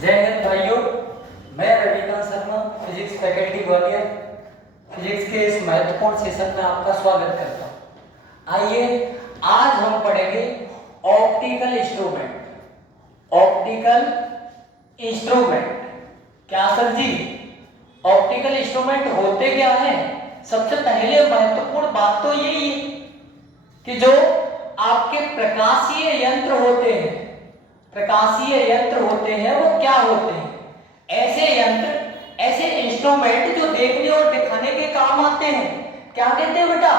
जय हिंद भाइयों, मैं Ravikant Sharma physics faculty Gwalior physics के इस महत्वपूर्ण सेशन में आपका स्वागत करता हूँ। आइए आज हम पढ़ेंगे ऑप्टिकल इंस्ट्रूमेंट। ऑप्टिकल इंस्ट्रूमेंट क्या सर जी? ऑप्टिकल इंस्ट्रूमेंट होते क्या हैं? सबसे पहले महत्वपूर्ण बात तो यही है कि जो आपके प्रकाशीय यंत्र होते हैं, प्रकाशीय यंत्र होते हैं वो क्या होते हैं? ऐसे यंत्र, ऐसे इंस्ट्रूमेंट जो देखने और दिखाने के काम आते हैं। क्या कहते हैं बेटा?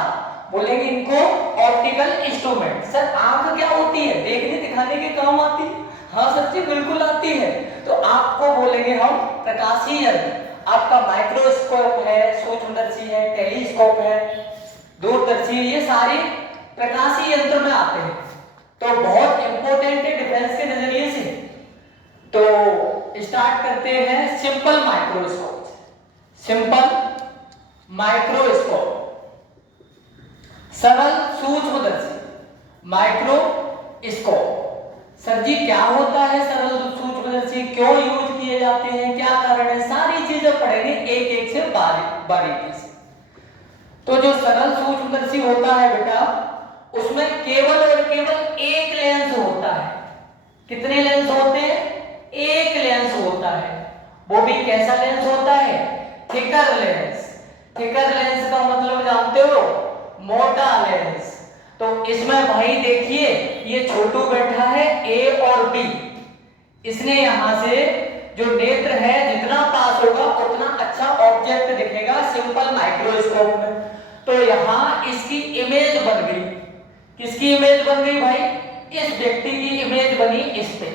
बोलेंगे इनको ऑप्टिकल इंस्ट्रूमेंट। सर आंख क्या होती है? देखने दिखाने के काम आती है। हाँ सर जी बिल्कुल आती है। तो आपको बोलेंगे हम प्रकाशीय यंत्र। आपका माइक्रोस्कोप है, सूक्ष्मदर्शी है, टेलीस्कोप है, दूरदर्शी, ये सारे प्रकाशीय यंत्र में आते हैं। तो बहुत इंपॉर्टेंट है डिफेंस के नजरिए से। तो स्टार्ट करते हैं सिंपल माइक्रोस्कोप। सिंपल माइक्रोस्कोप, सरल सूक्ष्मदर्शी माइक्रोस्कोप। सर जी क्या होता है सरल सूक्ष्मदर्शी, क्यों यूज किए जाते हैं, क्या कारण है, सारी चीजें पढ़ेंगे एक एक से बारीकी से। तो जो सरल सूक्ष्मदर्शी होता है बेटा, उसमें केवल और केवल एक लेंस होता है। कितने लेंस होते हैं? एक लेंस होता है। वो भी कैसा लेंस होता है? Thicker lens. थिकर लेंस का मतलब जानते हो? मोटा लेंस। तो इसमें भाई देखिए ये छोटू बैठा है ए और बी। इसने यहां से जो नेत्र है जितना पास होगा उतना अच्छा ऑब्जेक्ट दिखेगा सिंपल माइक्रोस्कोप में। तो यहां इसकी इमेज बन गई। किसकी इमेज बन गई भाई? इस व्यक्ति की इमेज बनी इस पे,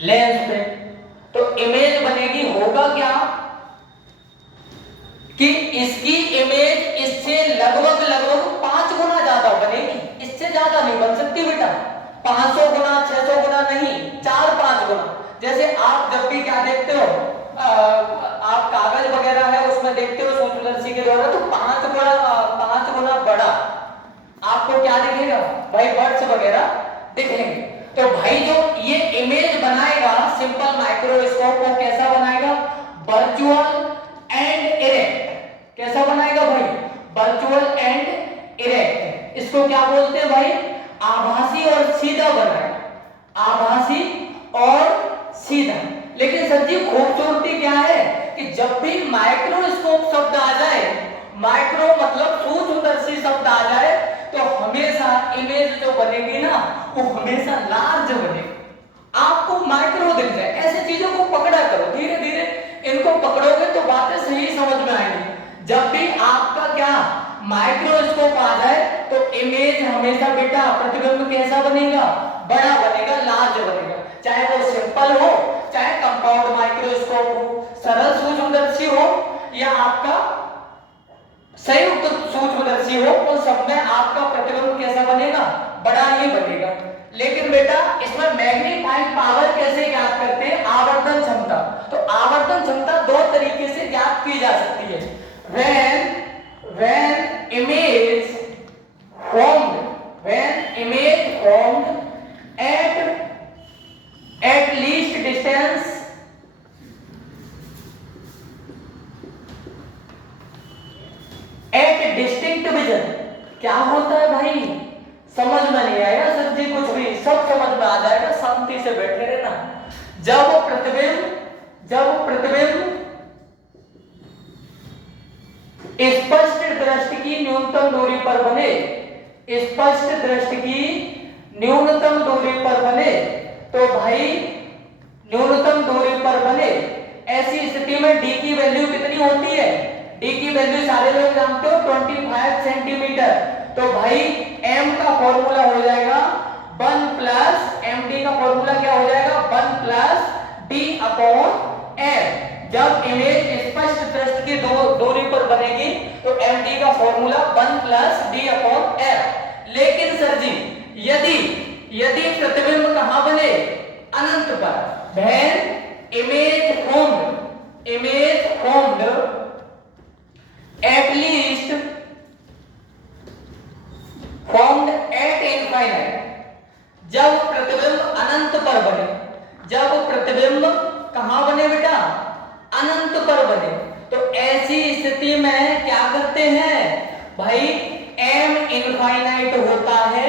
लेंस पे। तो इमेज बनेगी, होगा क्या कि इसकी इमेज इससे लगभग 5 गुना ज्यादा बनेगी। इससे ज्यादा नहीं बन सकती बेटा। 500 गुना, 600 गुना नहीं, 4-5 गुना। जैसे आप जब भी क्या देखते हो, आप कागज वगैरह है उसमें देखते हो सूक्ष्मदर्शी के द्वारा, तो 5 गुना बड़ा आपको क्या दिखेगा भाई? बर्ड्स वगैरह दिखेंगे। तो भाई जो ये इमेज बनाएगा सिंपल माइक्रोस्कोप, वो कैसा बनाएगा? Virtual and erect. कैसा बनाएगा भाई? Virtual and erect. इसको क्या बोलते हैं भाई? आभासी और सीधा बनाएगा। आभासी और सीधा। लेकिन सर जी खूबसूरती क्या है कि जब भी माइक्रोस्कोप शब्द आ जाए, माइक्रो मतलब सूक्ष्मदर्शी शब्द आ जाए, तो हमेशा इमेज जो बनेगी ना वो हमेशा लार्ज बनेगी। आपको माइक्रो दिख जाए, ऐसे चीजों को पकड़ा करो, धीरे धीरे इनको पकड़ोगे तो बातें सही समझ में आएंगी। जब भी आपका क्या माइक्रोस्कोप आ जाए तो इमेज हमेशा बेटा प्रतिबिंब कैसा बनेगा? बड़ा बनेगा, लार्ज बनेगा। चाहे वो सिंपल हो, चाहे कंपाउंड माइक्रोस्कोप हो, सरल सूक्ष्मदर्शी हो या आपका संयुक्त सूक्ष्मदर्शी हो, उन सब में आपका प्रतिबिंब कैसा बनेगा? बड़ा ही बनेगा। लेकिन बेटा इसमें मैग्नीफाइंग पावर कैसे ज्ञात करते हैं? आवर्धन क्षमता। तो आवर्धन क्षमता दो तरीके से ज्ञात की जा सकती है। when image formed at least distance at distinct vision। क्या होता है भाई? समझ में नहीं आया सर जी कुछ भी? सब समझ में आ जाएगा, शांति से बैठे रहना। जब प्रतिबिंब स्पष्ट दृष्टि की न्यूनतम दूरी पर बने, स्पष्ट दृष्टि की न्यूनतम दूरी पर बने, तो भाई न्यूनतम दूरी पर बने, ऐसी स्थिति में डी की वैल्यू कितनी होती है? डी की वैल्यू सारे लोग जानते हो 25 सेंटीमीटर। तो भाई m का फॉर्मूला हो जाएगा 1 प्लस md का फॉर्मूला क्या हो जाएगा? 1 प्लस d अपॉन m। जब इमेज स्पष्ट दृष्टि की दूरी पर बनेगी तो md का formula 1 plus d upon m। लेकिन सर जी यदि प्रतिबिंब कहां बने? अनंत पर। when image formed at least formed at infinite। जब प्रतिबिंब अनंत पर बने, जब प्रतिबिंब कहां बने बेटा, अनंत पर बने। तो ऐसी स्थिति में क्या करते हैं भाई, m इनफाइनाइट होता है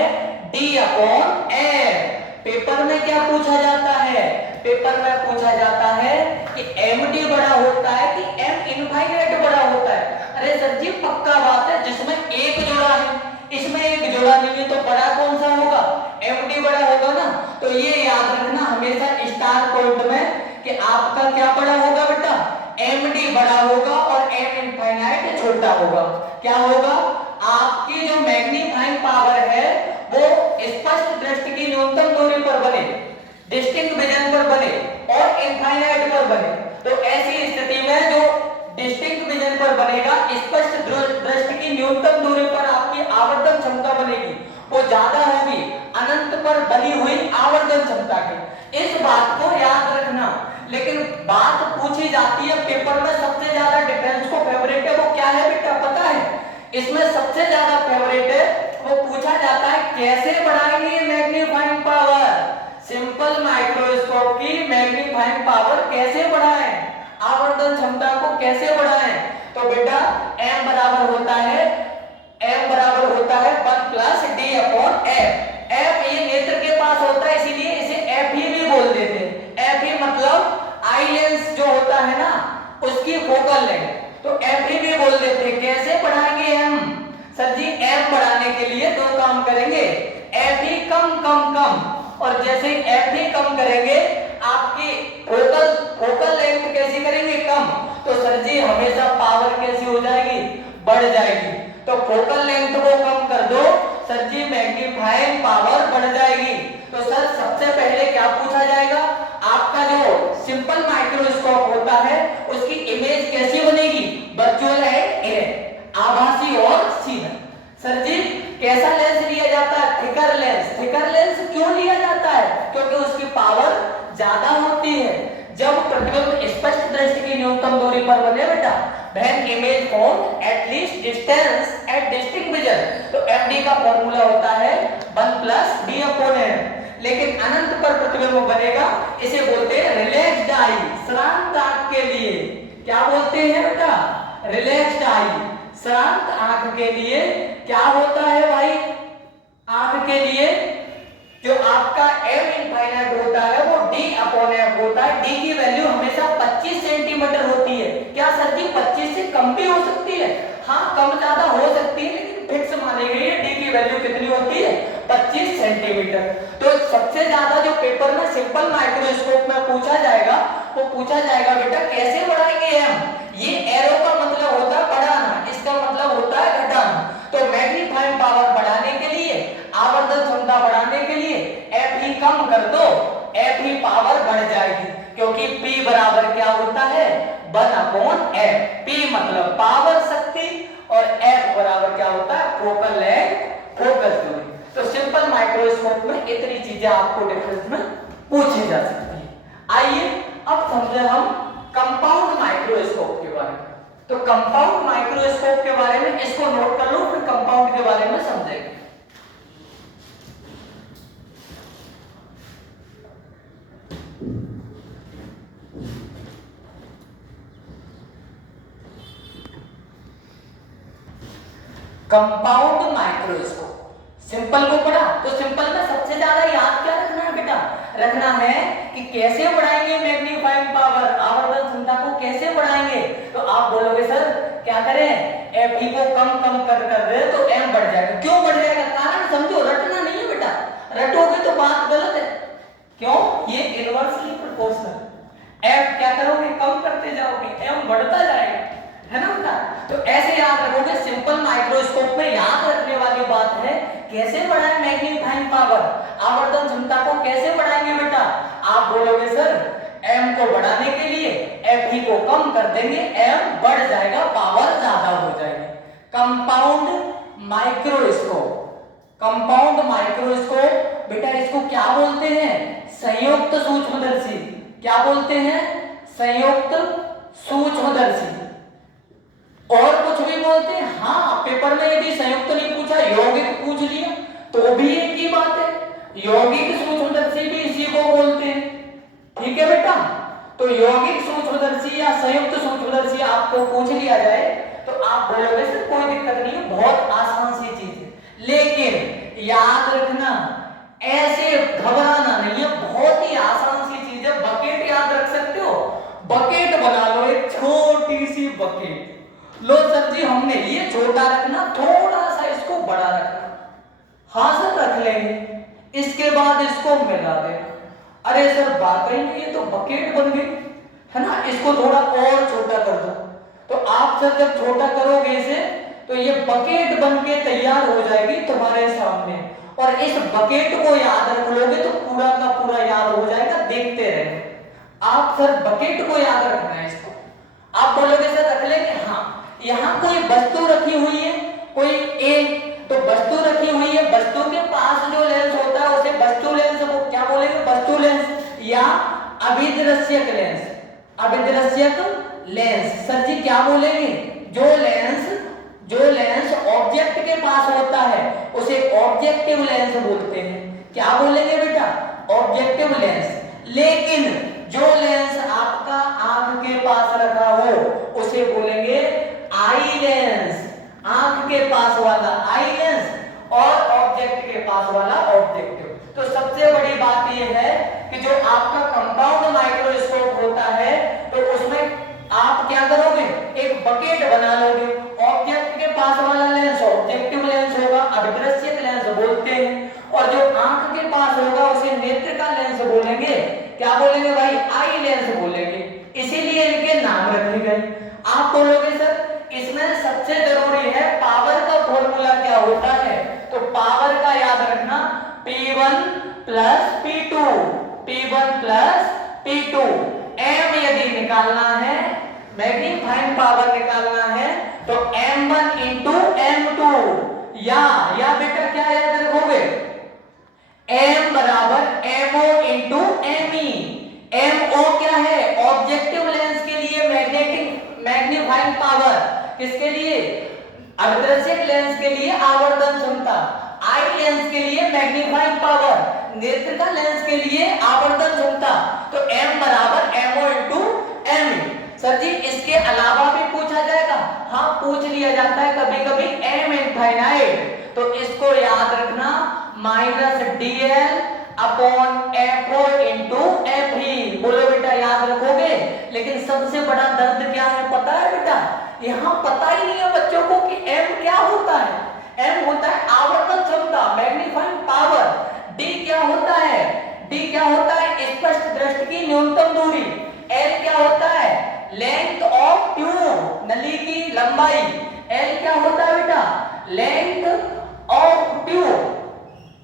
d अपॉन f। पेपर में क्या पूछा जाता है, पेपर में पूछा जाता है कि md बड़ा होता है कि m इनफाइनाइट बड़ा होता है। अरे सर जी पक्का बात है, जिसमें एक जोड़ा है इसमें एक जोड़ा नहीं है तो बड़ा कौन सा होगा, md बड़ा होगा ना। तो ये याद रखना हमेशा स्टार पॉइंट में कि आपका क्या बड़ा होगा बेटा, md बड़ा होगा और m इनफाइनाइट छोटा होगा। क्या होगा, आपकी जो मैग्नीफाइंग पावर है वो स्पष्ट दृष्टि की न्यूनतम दूरी पर बने, डिस्टिंक्ट विजन पर बने और इनफाइनाइट पर बने। तो ऐसी स्थिति में जो डिस्टिंक्ट विजन पर बनेगा, स्पष्ट दृष्टि की न्यूनतम दूरी पर आपकी आवर्धन क्षमता बनेगी, वो ज्यादा होगी अनंत पर बनी हुई आवर्धन क्षमता की। इस बात को याद रखना। लेकिन बात पूछी जाती है पेपर में, सबसे ज्यादा डिफेंस को फेवरेट है वो क्या है बेटा, पता है? इसमें सबसे ज्यादा फेवरेट है वो पूछा जाता है कैसे बढ़ाएंगे मैग्नीफाइंग पावर। सिंपल माइक्रोस्कोप की मैग्नीफाइंग पावर कैसे बढ़ाएं, आवर्धन क्षमता को कैसे बढ़ाएं। तो बेटा m बराबर होता है 1 plus d upon f। f ये नेत्र के पास होता है इसीलिए इसे f ही भी बोल देते हैं। f ही मतलब आई लेंस जो होता है ना उसकी फोकल लेंथ, तो f ही भी बोल देते हैं। कैसे बढ़ाएंगे हम, सर जी f बढ़ाने के लिए दो काम करेंगे, f ही कम और जैसे f ही कम करेंगे आपकी फोकल लेंथ कैसी करेंगे, कम। तो सर जी हमेशा पावर कैसी हो जाएगी, बढ़ जाएगी। तो फोकल लेंथ को कम कर दो सर जी, मैग्नीफाइंग पावर बढ़ जाएगी। तो सर सबसे पहले क्या पूछा जाएगा, आपका जो सिंपल माइक्रोस्कोप होता है उसकी इमेज कैसी बनेगी, वर्चुअल एंड आभासी और सीधा। सर जी कैसा लेंस लिया जाता है, थिकर लेंस। थिकर लेंस क्यों लिया जाता है, क्योंकि उसकी पावर ज्यादा होती है। जब प्रतिबिंब स्पष्ट दृष्टि की न्यूनतम दूरी पर बने बेटा, when image formed at least distance at distinct vision, तो md का फॉर्मूला होता है 1 प्लस d अपॉन m। लेकिन अनंत पर प्रतिबिंब बनेगा, इसे बोलते हैं रिलैक्स्ड आई, श्रांत आंख के लिए। क्या बोलते हैं बेटा, रिलैक्स्ड आई, श्रांत आंख के लिए। क्या होता है भाई, आंख के लिए जो आपका m इनफाइनाइट होता है वो d अपॉन f होता है। d की वैल्यू हमेशा 25 सेंटीमीटर होती है। क्या सर जी 25 से कम भी हो सकती है, हाँ कम ज्यादा हो सकती है, लेकिन फिक्स मानी गई है d की वैल्यू कितनी होती है, 25 सेंटीमीटर। तो सबसे ज्यादा जो पेपर में सिंपल माइक्रोस्कोप में पूछा जाएगा वो पूछा जाएगा बेटा कैसे बढ़ाएंगे हम। ये एरो का मतलब होता है बढ़ाना, इसका मतलब होता है घटाना। तो मैग्नीफाइंग पावर बढ़ाने के लिए, आवर्धन क्षमता बढ़ाने के लिए f ही कम कर दो, f ही पावर बढ़ जाएगी। क्योंकि p बराबर क्या होता है, 1 अपॉन f। p मतलब पावर शक्ति और f बराबर क्या होता है, फोकल लेंथ, फोकस दूरी। तो सिंपल माइक्रोस्कोप में इतनी चीजें आपको डिफरेंस में पूछी जा सकती है। आइए अब समझे हम कंपाउंड माइक्रोस्कोप के बारे में। तो कंपाउंड माइक्रोस्कोप के बारे में इसको नोट कर लो, फिर कंपाउंड के बारे में समझेंगे। कंपाउंड माइक्रोस्कोप, सिंपल को पढ़ा तो सिंपल में सबसे ज्यादा याद क्या रखना है बेटा, रखना है कि कैसे बढ़ाएंगे मैग्नीफाइंग पावर, आवर्धन क्षमता को कैसे बढ़ाएंगे। तो आप बोलोगे सर क्या करें, f को कम कर दे तो m बढ़ जाएगा। क्यों बढ़ जाएगा, कारण समझो, रटना नहीं है बेटा, रटोगे तो बात गलत है। क्यों, ये इनवर्सली प्रोपोर्शनल, f क्या करोगे, कम करते जाओगे, m बढ़ता जाएगा, है ना बेटा। तो ऐसे याद रखोगे। सिंपल माइक्रोस्कोप में याद रखने वाली बात है कैसे बढ़ाएं मैग्नीफाइंग पावर, आवर्धन क्षमता को कैसे बढ़ाएंगे बेटा। आप बोलोगे सर m को बढ़ाने के लिए f को कम कर देंगे, m बढ़ जाएगा, पावर ज्यादा हो जाएगी। कंपाउंड माइक्रोस्कोप, कंपाउंड माइक्रोस्कोप बेटा इसको क्या बोलते हैं, संयुक्त सूक्ष्मदर्शी। क्या बोलते हैं, संयुक्त सूक्ष्मदर्शी। और कुछ भी बोलते हैं, हाँ पेपर में यदि संयुक्त नहीं पूछा, यौगिक पूछ लिया तो भी एक ही बात है, यौगिक सूक्ष्मदर्शी भी इसी को बोलते हैं। ठीक है बेटा, तो तो यौगिक सूक्ष्मदर्शी या संयुक्त सूक्ष्मदर्शी आपको पूछ लिया जाए तो आप बोलोगे सर कोई दिक्कत नहीं है, बहुत आसान सी चीज है। लेकिन याद रखना, ऐसे घबराना नहीं है, बहुत ही आसान सी चीज है। बकेट याद रख सकते हो, बकेट बना लो, एक छोटी सी बकेट लो सर जी, हमने ये छोटा रखना, थोड़ा सा इसको बड़ा रखना। हाँ सर रख लेंगे, इसके बाद इसको मिला देना। अरे सर वाकई में ये तो बकेट बन गई है ना, इसको थोड़ा और छोटा कर दो। तो आप सर जब छोटा करोगे इसे तो ये बकेट बन के तैयार हो जाएगी तुम्हारे सामने, और इस बकेट को याद रख लोगे तो पूरा का पूरा याद हो जाएगा, देखते रहे। आप सर बकेट को याद रखना है, इसको आप बोलोगे सर रख लेंगे। हाँ, यहाँ कोई वस्तु रखी हुई है, कोई ए, तो वस्तु रखी हुई है, वस्तु के पास जो लेंस होता है उसे वस्तु लेंस क्या बोलेंगे, वस्तु लेंस या अभिदृश्यक लेंस, अभिदृश्यक लेंस। सर जी क्या बोलेंगे, जो लेंस ऑब्जेक्ट के पास होता है उसे ऑब्जेक्टिव लेंस बोलते हैं। क्या बोलेंगे बेटा, ऑब्जेक्टिव लेंस। लेकिन जो लेंस आपका आंख के पास रखा हो उसे बोलेंगे आई लेंस, आंख के पास वाला आई लेंस और ऑब्जेक्ट के पास वाला ऑब्जेक्टिव। तो सबसे बड़ी बात यह है कि जो आपका कंपाउंड माइक्रोस्कोप होता है तो उसमें आप क्या करोगे, एक बकेट बना लोगे, ऑब्जेक्ट के पास वाला लेंस ऑब्जेक्टिव लेंस होगा, अभिदृश्यक लेंस बोलते हैं, और जो आंख के पास होगा उसे नेत्र का लेंस बोलेंगे। क्या बोलेंगे भाई, आई लेंस बोलेंगे, इसीलिए इनके नाम रखे गए। आप बोलोगे सर इसमें सबसे जरूरी है पावर का फॉर्मूला क्या होता है, तो पावर का याद रखना P1 plus P2, P1 plus P2। M यदि निकालना है, मैग्नीफाइंग पावर निकालना है तो M1 इंटू M2, या बेटा क्या याद रखोगे, M बराबर MO इंटू ME। MO क्या है, ऑब्जेक्टिव लेंस के लिए मैग्नीफाइंग पावर, किसके लिए, अभिदृश्यक लेंस के लिए आवर्धन क्षमता, आई लेंस के लिए मैग्नीफाइंग पावर, नेत्र का लेंस के लिए आवर्धन क्षमता। तो M बराबर MO इंटू ME। सर जी इसके अलावा भी पूछा जाएगा, हाँ पूछ लिया जाता है कभी कभी M इनफाइनाइट, तो इसको याद रखना minus DL upon FO into FE। बोलो बेटा याद रखोगे। लेकिन सबसे बड़ा दर्द क्या है पता है बेटा, यहाँ पता ही नहीं है बच्चों को कि M क्या होता है। M होता है आवर्धन क्षमता, मैग्नीफाइंग पावर। D क्या होता है, D क्या होता है स्पष्ट दृष्टि की न्यूनतम दूरी। L क्या होता है, लेंथ ऑफ ट्यूब, नली की लंबाई। L क्या होता है बेटा, लेंथ ऑफ ट्यूब,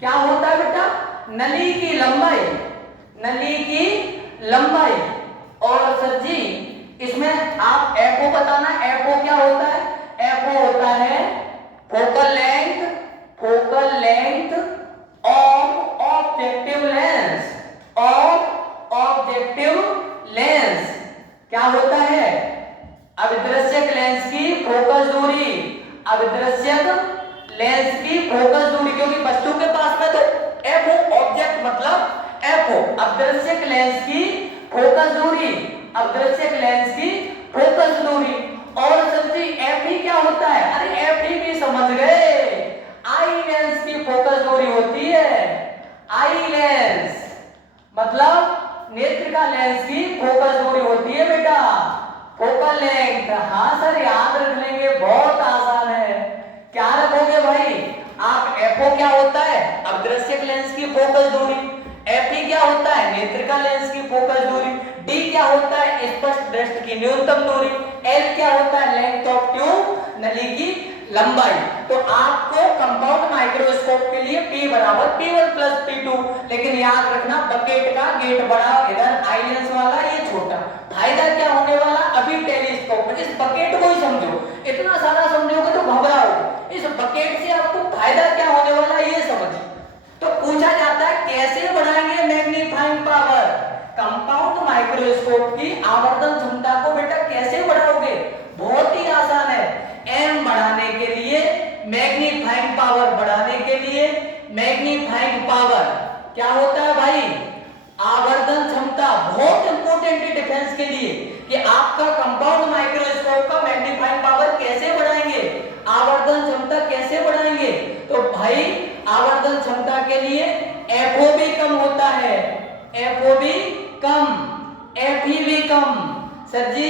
क्या होता है बेटा, नली की लंबाई, नली की लंबाई। और सर जी इसमें आप FO बताना, FO क्या होता है, FO होता है focal length, focal length of objective lens, of objective lens. क्या होता है, अभिदृश्यक लेंस की फोकस दूरी, अभिदृश्यक लेंस की फोकस दूरी, क्योंकि वस्तु के पास में तो FO ऑब्जेक्ट मतलब FO, अभिदृश्यक लेंस की फोकस दूरी, अभिदृश्यक लेंस की फोकस दूरी। और सर जी FE क्या होता है, अरे FE भी समझ गए, आई लेंस की फोकस दूरी होती है, आई लेंस मतलब नेत्र का लेंस की फोकस दूरी होती है बेटा, फोकल लेंथ। हाँ सर याद रख लेंगे, बहुत आसान है। क्या रखोगे भाई आप, FO क्या होता है, अभिदृश्यक लेंस की फोकस दूरी, FE क्या होता है, नेत्र का लेंस की फोकस दूरी, D क्या होता है स्पष्ट दृष्टि की न्यूनतम दूरी, L क्या होता है लेंथ ऑफ ट्यूब, नली की लंबाई। तो आपको कंपाउंड माइक्रोस्कोप के लिए P बराबर P1 प्लस P2, लेकिन याद रखना बकेट का गेट बड़ा, इधर आई लेंस वाला ये छोटा। फायदा क्या होने वाला, अभी टेलीस्कोप में इस बकेट को ही समझो, इतना सारा समझोगे तो घबराओगे, इस बकेट से आपको फायदा क्या होने वाला ये समझिए। तो पूछा जाता है कैसे बढ़ाएंगे मैग्नीफाइंग पावर, कंपाउंड माइक्रोस्कोप की आवर्धन क्षमता को बेटा कैसे बढ़ाओगे, बहुत ही आसान है। M बढ़ाने के लिए, मैग्नीफाइंग पावर बढ़ाने के लिए, मैग्नीफाइंग पावर क्या होता है भाई, आवर्धन क्षमता, बहुत इंपॉर्टेंट है डिफेंस लिए कि आपका कंपाउंड माइक्रोस्कोप का मैग्नीफाइंग पावर कैसे बढ़ाएंगे, आवर्धन क्षमता कैसे बढ़ाएंगे, तो भाई आवर्धन क्षमता के लिए एफओ भी कम होता है, एफओ भी कम, एफई भी कम। सर जी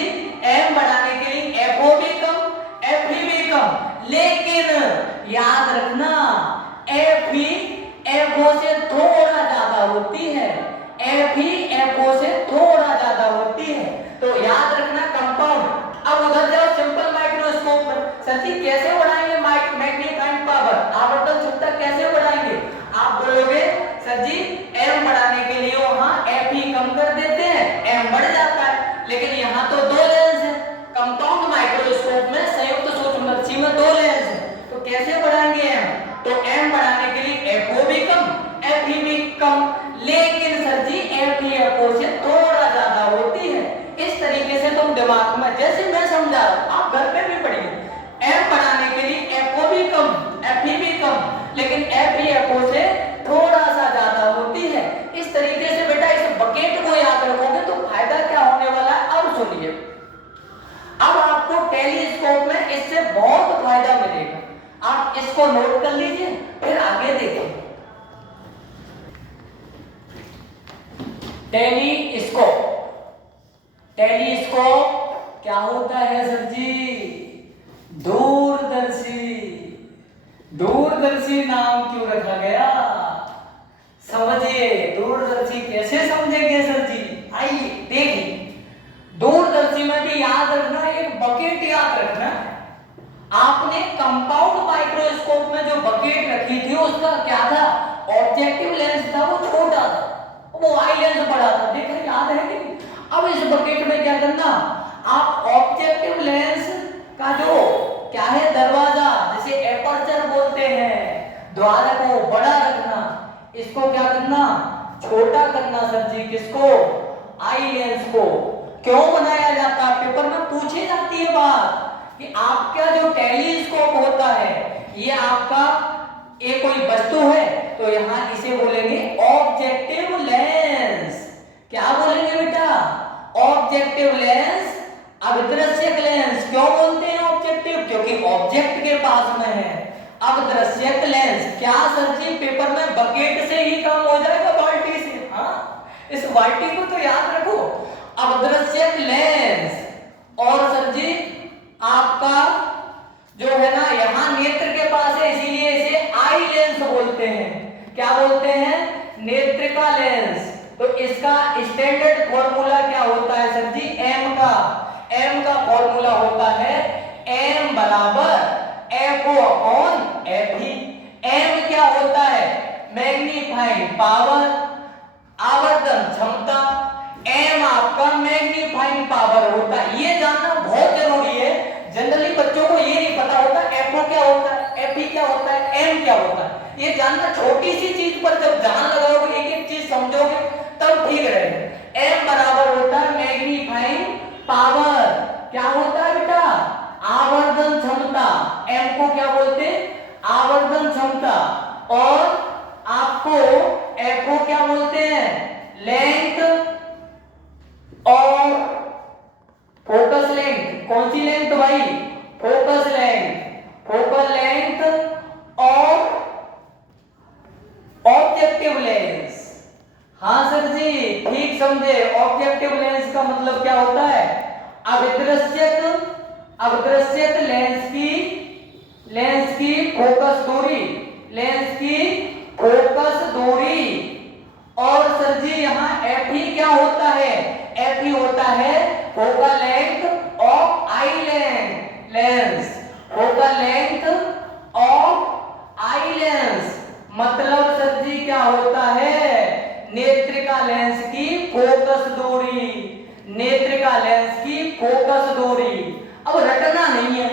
एम बढ़ाने के लिए एफओ भी कम, एफई भी कम, लेकिन याद रखना एफई एफओ से थोड़ा ज्यादा होती है, एफई एफओ से थोड़ा ज्यादा होती है। तो याद रखना कंपाउंड। अब उधर जाओ सिंपल माइक्रोस्कोप में, सर जी कैसे बढ़ाएंगे मैग्नीफाइंग पावर, आवर्धन क्षमता कैसे बढ़ाएंगे, आप बोलोगे सर जी एम बढ़ाने के लिए वहां एफई कम कर देते हैं, एम बढ़ जाता है, लेकिन यहाँ तो दो लेंस है, कंपाउंड माइक्रोस्कोप में संयुक्त सूक्ष्मदर्शी में दो लेंस है, तो कैसे बढ़ाएंगे एम, तो एम बढ़ाने के लिए एफओ भी कम, एफई भी कम, लेकिन सर जी एफई एफओ से थोड़ा ज्यादा होती है। इस तरीके से तुम दिमाग में, जैसे मैं समझा रहा हूं आप घर पे भी पढ़िए, एम बढ़ाने के लिए एफओ भी कम, एफई भी कम, लेकिन एफई एफओ से थोड़ा सा ज्यादा होती है। इस तरीके से बेटा इस बकेट को याद रखोगे तो फायदा क्या होने वाला है, अब सुनिए। अब आपको टेलीस्कोप में इससे बहुत फायदा मिलेगा, आप इसको नोट कर लीजिए फिर आगे देखें। टेलीस्कोप, टेलीस्कोप क्या होता है सर जी, दूरदर्शी। दूरदर्शी नाम क्यों रखा गया, समझिए दूरदर्शी कैसे समझेंगे सर जी, आइए देखिए। दूरदर्शी में भी याद रखना, एक बकेट याद रखना। आपने कंपाउंड माइक्रोस्कोप में जो बकेट रखी थी उसका क्या था, ऑब्जेक्टिव लेंस था, वो छोटा था, वो आई लेंस बड़ा था, देखिए याद है कि। अब इस बकेट में क्या करना, आप ऑब्जेक्टिव लेंस का जो क्या है दरवाजा, जिसे एपर्चर बोलते हैं, द्वार को बड़ा रखना, इसको क्या करना, छोटा करना सर जी, किसको, आई लेंस को। क्यों बनाया जाता है, पेपर में पूछी जाती है बात कि आपका जो टेलीस्कोप होता है ये आपका ये कोई वस्तु है, तो यहां इसे बोलेंगे ऑब्जेक्टिव लेंस। क्या बोलेंगे बेटा, ऑब्जेक्टिव लेंस, अभिदृश्यक लेंस। क्यों बोलते हैं ऑब्जेक्टिव, क्योंकि ऑब्जेक्ट के पास में है। अभिदृश्यक लेंस क्या सर जी, पेपर में बकेट से ही काम हो जाएगा, बाल्टी से, हाँ इस बाल्टी को तो याद रखो, अभिदृश्यक लेंस। और सर जी आपका जो है ना यहां नेत्र के पास है, इसीलिए इसे आई लेंस बोलते हैं। क्या बोलते हैं, नेत्र का लेंस। तो इसका स्टैंडर्ड फॉर्मूला क्या होता है सर जी, एम का, एम का फॉर्मूला होता है एम बराबर एफओ अपॉन एफई। एम क्या होता है, मैग्नीफाइंग पावर, आवर्धन क्षमता, एम आपका मैग्नीफाइंग पावर होता है। ये जानना बहुत जरूरी है, जनरली बच्चों को ये नहीं पता होता एफओ क्या होता है, एफई क्या होता है, एम क्या होता है। ये जानना, छोटी सी चीज पर जब ध्यान लगाओगे, एक एक चीज समझोगे तब ठीक रहेगा। एम बराबर होता है मैग्नीफाइंग पावर, क्या होता है बेटा, आवर्धन क्षमता। एम को क्या बोलते हैं, आवर्धन क्षमता। और आपको एफओ क्या बोलते हैं, लेंथ और फोकस लेंथ। कौन सी लेंथ भाई, फोकस लेंथ, फोकल लेंथ और ऑब्जेक्टिव लेंस। हाँ सर जी ठीक समझे, ऑब्जेक्टिव लेंस का मतलब क्या होता है, अभिदृश्यक, अभिदृश्यक लेंस की फोकस दूरी, लेंस की फोकस दूरी। और सर जी यहाँ एफई क्या होता है, एफई होता है focal length of eye lens, focal length of eye lens. मतलब सर जी क्या होता है, नेत्रिका लेंस की फोकस दूरी, नेत्रिका लेंस की फोकस दूरी। अब रटना नहीं है,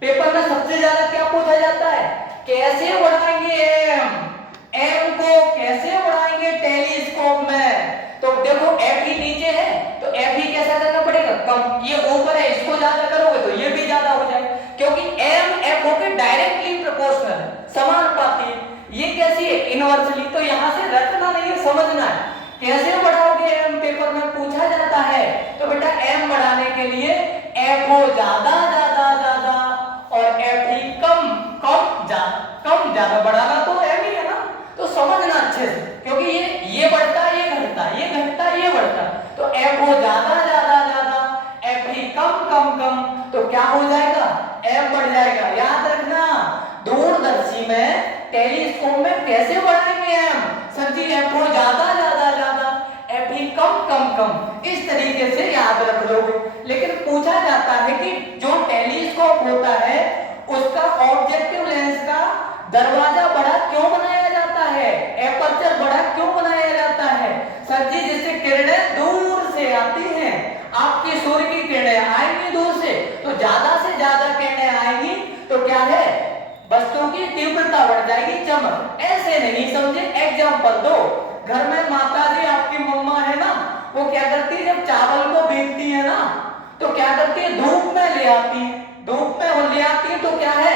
पेपर में सबसे ज्यादा क्या पूछा जाता है, कैसे बढ़ाएंगे एम, एम को कैसे बढ़ाएंगे टेलीस्कोप में। तो देखो एफई नीचे है तो एफई कैसा करना पड़ेगा, कम, ये ऊपर है इसको ज्यादा करोगे तो ये भी ज्यादा हो जाए, क्योंकि एम एफओ के डायरेक्टली प्रोपोर्शनल है, समानुपाती है। ये कैसी है, इनवर्सली। तो यहां से रटना नहीं है, समझना है। कैसे बढ़ाओगे एम, पेपर में पूछा जाता है। तो बेटा एम के लिए FO ज्यादा ज्यादा ज्यादा और FE कम कम ज्यादा बढ़ाना तो M ही है ना, तो समझना अच्छे से, क्योंकि ये बढ़ता ये घटता ये घटता ये बढ़ता, तो FO ज्यादा ज्यादा ज्यादा FE कम कम कम, तो क्या हो जाएगा, M बढ़ जाएगा। याद रखना दूरदर्शी में टेलीस्कोप में कैसे बढ़ाएंगे M, सर जी FO ज्यादा ज्यादा ज्यादा FE कम कम कम, इस तरीके से याद रख लोगे। लेकिन पूछा जाता है कि जो टेलीस्कोप होता है उसका ऑब्जेक्टिव लेंस का दरवाजा बड़ा क्यों बनाया जाता है, एपर्चर बड़ा क्यों बनाया जाता है, सर जी जिससे किरणें दूर से आती हैं, आपकी सूर्य की किरणें आएंगी दूर से, तो ज्यादा से ज्यादा किरणें आएंगी तो क्या है, वस्तु की तीव्रता बढ़ जाएगी, चमक। ऐसे नहीं समझे, एग्जांपल दो, घर में माता जी आपकी मम्मा है ना, वो क्या करती है जब चावल को भीगती है ना, तो क्या करती है धूप में ले आती है, धूप में वो ले आती है तो क्या है,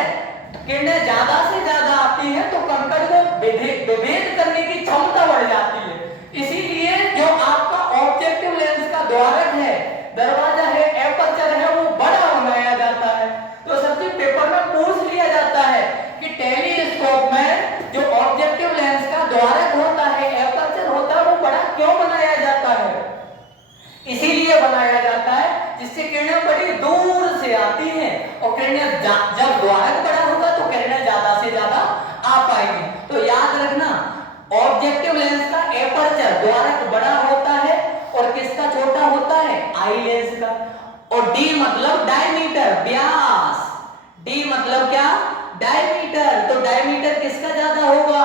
किरणें ज्यादा से ज्यादा आती है तो कंकड़ को विभेद करने की क्षमता बढ़ जाती है। इसीलिए जो आपका ऑब्जेक्टिव लेंस का द्वारक है, दरवाजा है, एपर्चर है, वो बड़ा बनाया जाता है। तो सबसे पेपर में पूछ लिया जाता है कि टेलीस्कोप में जो ऑब्जेक्टिव लेंस का द्वारक होता है, एपर्चर होता है, वो बड़ा क्यों बनाया जाता है, इसीलिए बनाया जाता है जिससे किरणें बड़ी दूर से आती हैं, और किरणें जब द्वारक बड़ा होगा तो किरणें ज्यादा से ज्यादा आ पाएंगी। तो याद रखना ऑब्जेक्टिव लेंस का एपर्चर द्वारक बड़ा होता है और किसका छोटा होता है, आई लेंस का। और डी मतलब डायमीटर, व्यास, डी मतलब क्या, डायमीटर, तो डायमीटर किसका ज्यादा होगा,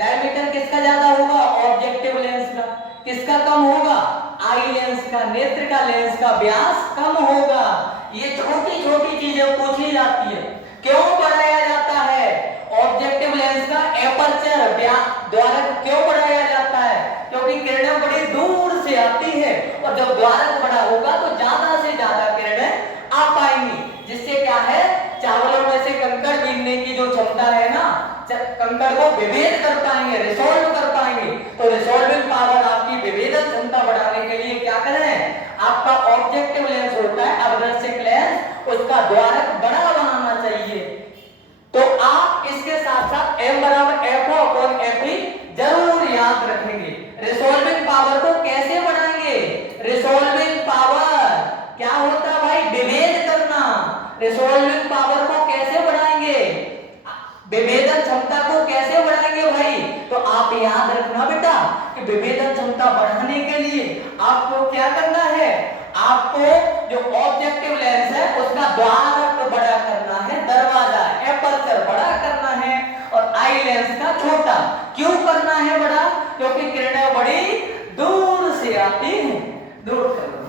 डायमीटर किसका ज्यादा होगा, ऑब्जेक्टिव लेंस का। किसका कम होगा, आई लेंस का, नेत्र का लेंस का व्यास कम होगा। ये छोटी छोटी चीजें पूछी जाती है। क्यों बढ़ाया जाता है ऑब्जेक्टिव लेंस का एपर्चर द्वारक क्यों बढ़ाया जाता है, क्योंकि किरणें बड़ी दूर से आती है और जब द्वारक बड़ा होगा तो ज्यादा से ज्यादा किरणें आ पाएंगी, जिससे क्या है, चावलों में से कंकड़ बीनने की जो क्षमता है ना, कंकड़ को विभेद कर पाएंगे, रिसॉल्व कर पाएंगे। तो रिसॉल्विंग पावर आपकी विभेदक क्षमता बढ़ाने के लिए क्या करें, आपका ऑब्जेक्टिव लेंस होता है अवदर्शक लेंस, उसका द्वारक बड़ा बनाना चाहिए। तो आप इसके साथ साथ M बराबर FO अपॉन FE जरूर याद रखेंगे। रिसॉल्विंग पावर को कैसे बढ़ाएंगे, रिसॉल्विंग पावर क्या होता है भाई, विभेद करना। रिसॉल्विंग पावर को कैसे बढ़ाएंगे, विभेदन क्षमता को कैसे बढ़ाएंगे भाई, तो आप याद रखना बेटा कि विभेदन क्षमता बढ़ाने के लिए आपको क्या करना है, आपको जो ऑब्जेक्टिव लेंस है उसका द्वारक बड़ा करना है, दरवाजा एपर्चर बड़ा करना है, और आई लेंस का छोटा। क्यों करना है बड़ा, क्योंकि किरणें बड़ी दूर से आती हैं, दूर करना।